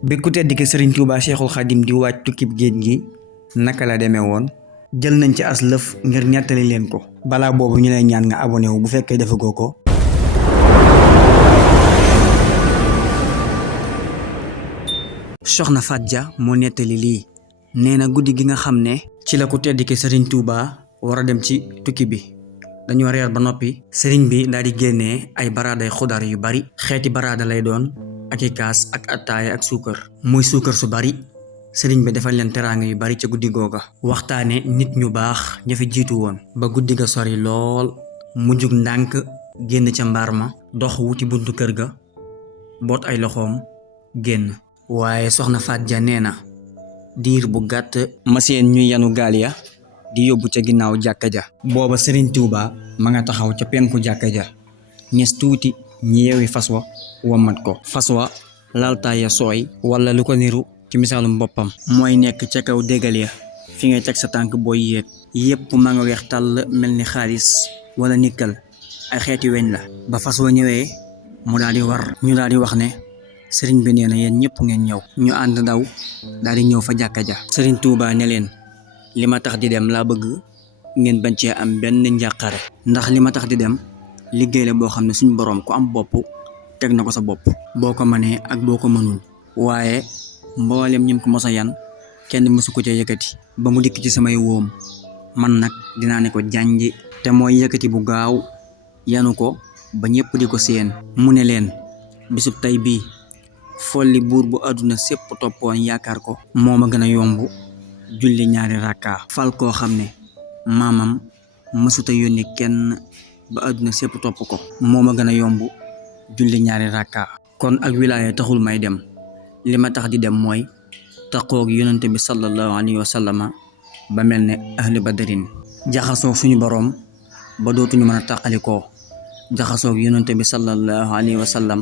bi ku tedd ki Serigne Touba Cheikhul Khadim di waaj tukkib géej gi naka la demee woon jël nañ ci as lëf ngir ñettali leen ko balaa boobu ñu lay ñaan nga abonné wu bu fekkee defagoo ko. Soxna Faat Ja moo nettali lii nee na guddi gi nga xam ne ci la ku tedd ki Serigne Touba war a dem ci tukki bi dañoo reer ba noppi Serigne bi daal di génnee ay baraaday xudar yu bari xeeti baraada lay doon ak i kaas ak attaaya ak suukar muy suukar su bari sëriñ bi defal leen teraanga yu bari ca guddi googa waxtaane nit ñu baax ña fi jiitu woon ba guddi ga sori lool mu jug ndànk génn ca mbaar ma dox wuti buntu kër ga boot ay loxoom génn waaye soxna Faat Ja nee na diir bu gàtt maseen ñuy yanu gaal ya di yóbbu ca ginnaaw jàkka ja booba sëriñ Tuuba ma nga taxaw ca penku jàkka ja ñes tuuti ñi yeewi fas wa wommat ko fas wa laltaaya sooy wala lu ko niru ci misaalum boppam mooy nekk ca kaw déggal ya fi ngay teg sa tànk booy yéeg yépp ma nga weex tàll mel ni xaalis wala nikkal ay xeeti weñ la ba fas wa ñëwee mu daal di war ñu daal di wax ne sëriñ bi nee na yéen ñëpp ngeen ñëw ñu ànd daw daal di ñëw fa jàkka ja sëriñ Tuuba ne leen li ma tax di dem laa bëgg ngeen bañ cee am benn njàqare ndax li ma tax di dem liggéey la boo xam ne suñu boroom ku am bopp teg na ko sa bopp boo ko mënee ak boo ko mënul waaye mboolem ñim ko mos a yan kenn mësu ko ca yëkkati ba mu dikk ci samay wóom man nag dinaa ne ko jànji te mooy yëkkati bu gaaw yanu ko ba ñëpp di ko séen mu ne leen bisub tey bii folli buur bu àdduna sépp toppoon yaakaar ko moo ma gën a yomb julli ñaari rakka fal koo xam ne maamam mësuta yónni kenn ba àdduna sépp topp ko moo ma gën a yomb julli ñaari rakka kon ak wilaaya taxul may dem li ma tax di dem mooy taqoog yonente bi sallallahu alayhi wa sallama ba mel ne ahli badrin jaxasoog suñu boroom ba dootuñu mën a tàqalikoo jaxasoog yonente bi sallallahu alayhi wa sallam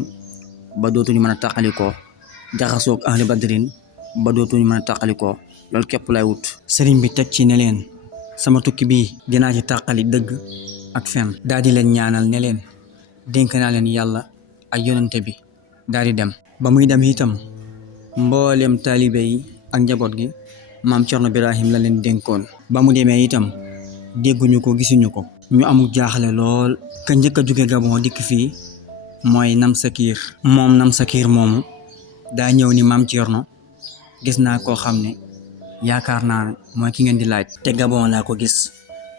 ba dootuñu mën a tàqalikoo jaxasoog ahli badrin ba dootuñu mën a tàqalikoo loolu képp lay wut sëriñ bi teg ci ne leen sama tukki bii dinaa ci tàqali dëgg ak fen daal di leen ñaanal ne leen dénk naa leen yàlla ak yonente bi daal di dem ba muy dem itam mboolem taalibe yi ak njaboot gi maam Cerno Birahim la leen dénkoon ba mu demee itam dégguñu ko gisuñu ko ñu amul jaaxle lool ka njëkk a jóge Gabon dikk fii mooy Namsakiir moom Namsakiir moomu daa ñëw ni maam Cerno gis naa koo xam ne yaakaar naa mooy ki ngeen di laaj te Gabon laa ko gis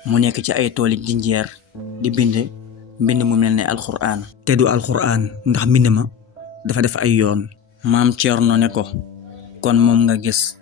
mu nekk ci ay tooli jinjeer di mbind mu mel ne alxuraan te du alxuraan ndax mbind ma dafa def ay yoon maam Cerno ne ko kon moom nga gis